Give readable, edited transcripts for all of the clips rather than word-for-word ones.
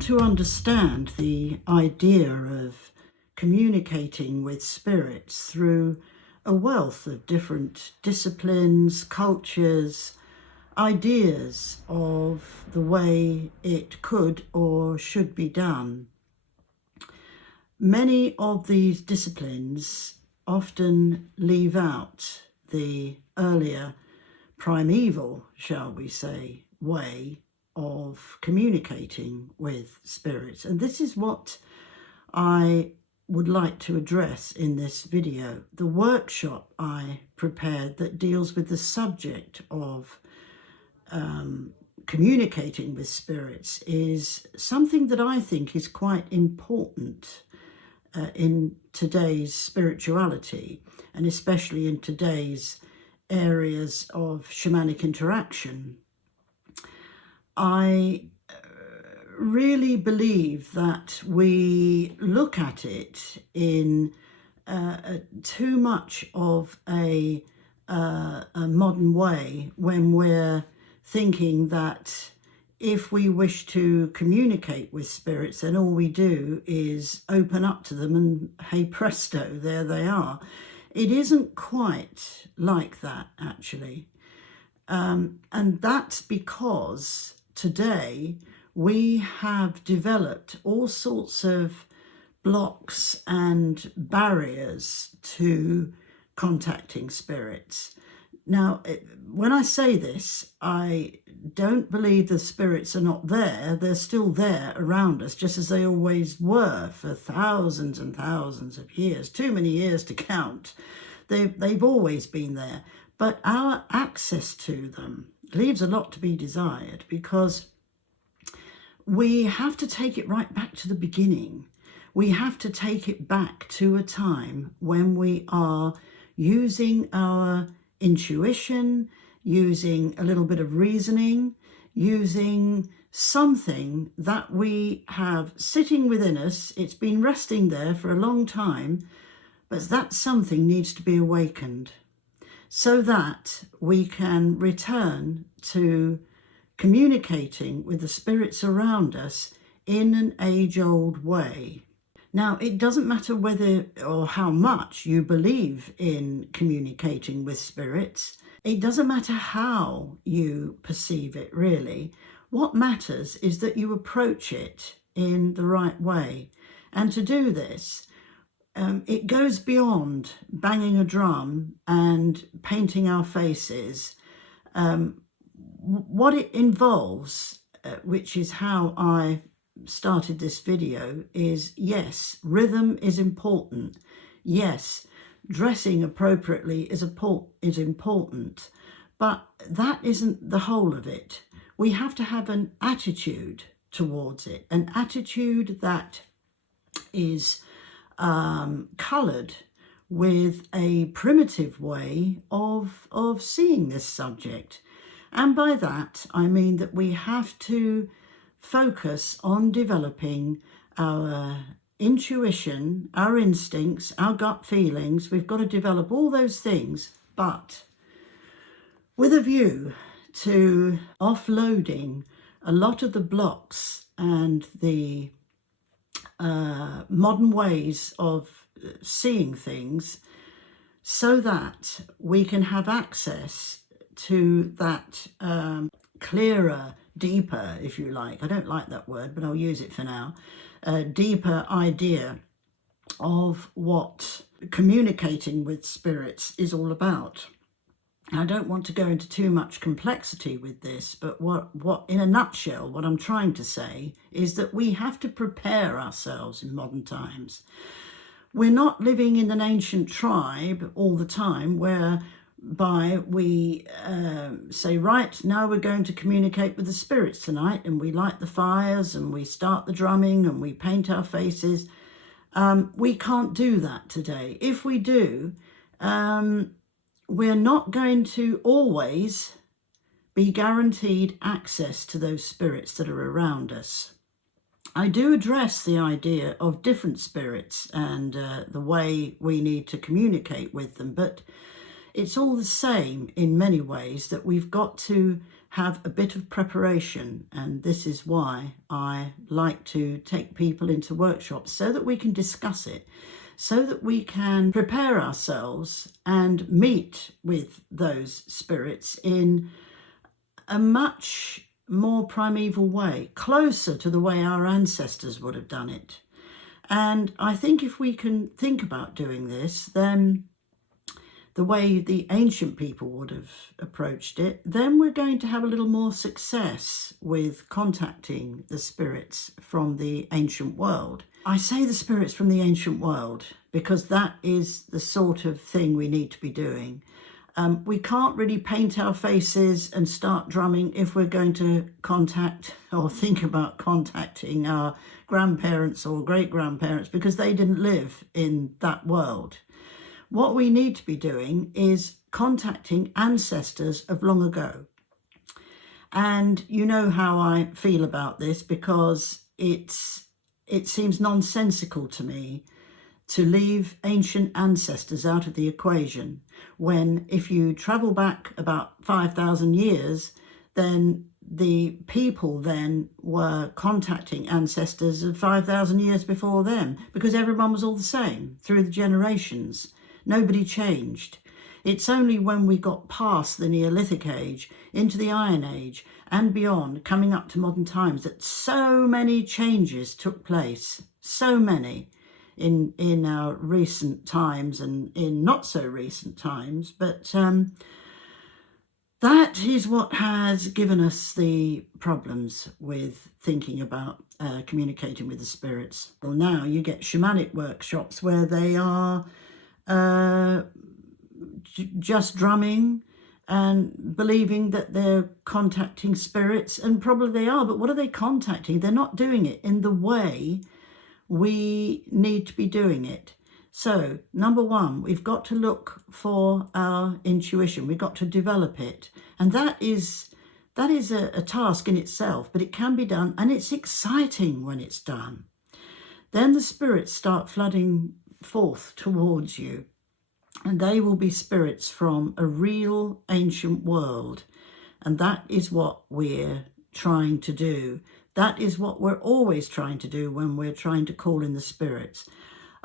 to understand the idea of communicating with spirits through a wealth of different disciplines, cultures, ideas of the way it could or should be done. Many of these disciplines often leave out the earlier primeval, shall we say, way of communicating with spirits. And this is what I would like to address in this video. The workshop I prepared that deals with the subject of communicating with spirits is something that I think is quite important in today's spirituality, and especially in today's areas of shamanic interaction. I really believe that we look at it in too much of a modern way when we're thinking that if we wish to communicate with spirits, then all we do is open up to them and hey presto, there they are. It isn't quite like that, actually. And that's because today we have developed all sorts of blocks and barriers to contacting spirits. Now, when I say this, I don't believe the spirits are not there. They're still there around us, just as they always were for thousands and thousands of years, too many years to count. They've always been there. But our access to them leaves a lot to be desired, because we have to take it right back to the beginning. We have to take it back to a time when we are using our intuition, using a little bit of reasoning, using something that we have sitting within us. It's been resting there for a long time, but that something needs to be awakened so that we can return to communicating with the spirits around us in an age-old way. Now, it doesn't matter whether or how much you believe in communicating with spirits. It doesn't matter how you perceive it, really. What matters is that you approach it in the right way. And to do this, it goes beyond banging a drum and painting our faces. What it involves, which is how I started this video, is yes, rhythm is important. Yes, dressing appropriately is important, but that isn't the whole of it. We have to have an attitude towards it, an attitude that is coloured with a primitive way of seeing this subject. And by that, I mean that we have to focus on developing our intuition, our instincts, our gut feelings. We've got to develop all those things, but with a view to offloading a lot of the blocks and the modern ways of seeing things, so that we can have access to that clearer, deeper, if you like, I don't like that word, but I'll use it for now, a deeper idea of what communicating with spirits is all about. I don't want to go into too much complexity with this, but what in a nutshell, what I'm trying to say is that we have to prepare ourselves in modern times. We're not living in an ancient tribe all the time whereby we say, right, now we're going to communicate with the spirits tonight, and we light the fires and we start the drumming and we paint our faces. We can't do that today. If we do, we're not going to always be guaranteed access to those spirits that are around us. I do address the idea of different spirits and the way we need to communicate with them, but it's all the same in many ways, that we've got to have a bit of preparation, and this is why I like to take people into workshops so that we can discuss it, so that we can prepare ourselves and meet with those spirits in a much more primeval way, closer to the way our ancestors would have done it. And I think if we can think about doing this, then the way the ancient people would have approached it, then we're going to have a little more success with contacting the spirits from the ancient world. I say the spirits from the ancient world because that is the sort of thing we need to be doing. We can't really paint our faces and start drumming if we're going to contact or think about contacting our grandparents or great-grandparents, because they didn't live in that world. What we need to be doing is contacting ancestors of long ago. And you know how I feel about this, because it seems nonsensical to me to leave ancient ancestors out of the equation, when if you travel back about 5,000 years, then the people then were contacting ancestors of 5,000 years before them, because everyone was all the same through the generations. Nobody changed. It's only when we got past the Neolithic age, into the Iron Age and beyond, coming up to modern times, that so many changes took place, so many in our recent times and in not so recent times. But that is what has given us the problems with thinking about communicating with the spirits. Well, now you get shamanic workshops where they are just drumming and believing that they're contacting spirits, and probably they are, but what are they contacting? They're not doing it in the way we need to be doing it. So, number one, we've got to look for our intuition. We've got to develop it. And that is a task in itself, but it can be done, and it's exciting when it's done. Then the spirits start flooding forth towards you, and they will be spirits from a real ancient world. And that is what we're trying to do. That is what we're always trying to do when we're trying to call in the spirits.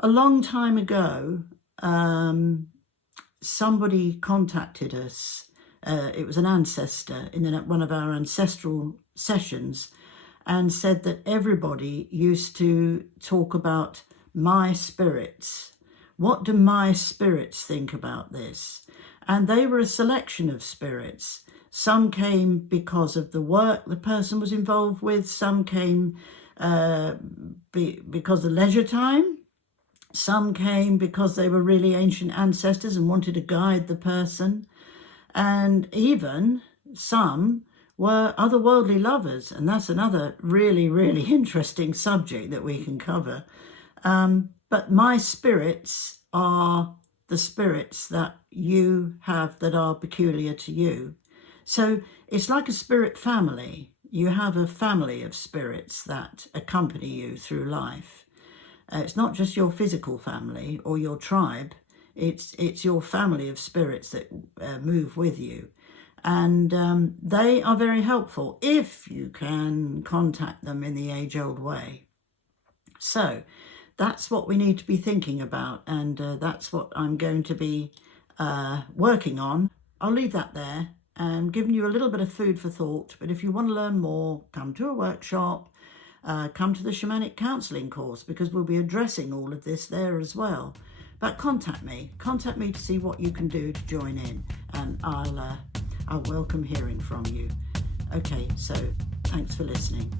A long time ago, somebody contacted us. It was an ancestor in one of our ancestral sessions, and said that everybody used to talk about my spirits. What do my spirits think about this? And they were a selection of spirits. Some came because of the work the person was involved with. Some came because of leisure time. Some came because they were really ancient ancestors and wanted to guide the person. And even some were otherworldly lovers. And that's another really, really interesting subject that we can cover. But my spirits are the spirits that you have that are peculiar to you. So it's like a spirit family. You have a family of spirits that accompany you through life. It's not just your physical family or your tribe. It's your family of spirits that move with you. And they are very helpful if you can contact them in the age-old way. So that's what we need to be thinking about, and that's what I'm going to be working on. I'll leave that there. I'm giving you a little bit of food for thought, but if you want to learn more, come to a workshop, come to the Shamanic Counselling course, because we'll be addressing all of this there as well. But contact me to see what you can do to join in, and I'll welcome hearing from you. Okay, so thanks for listening.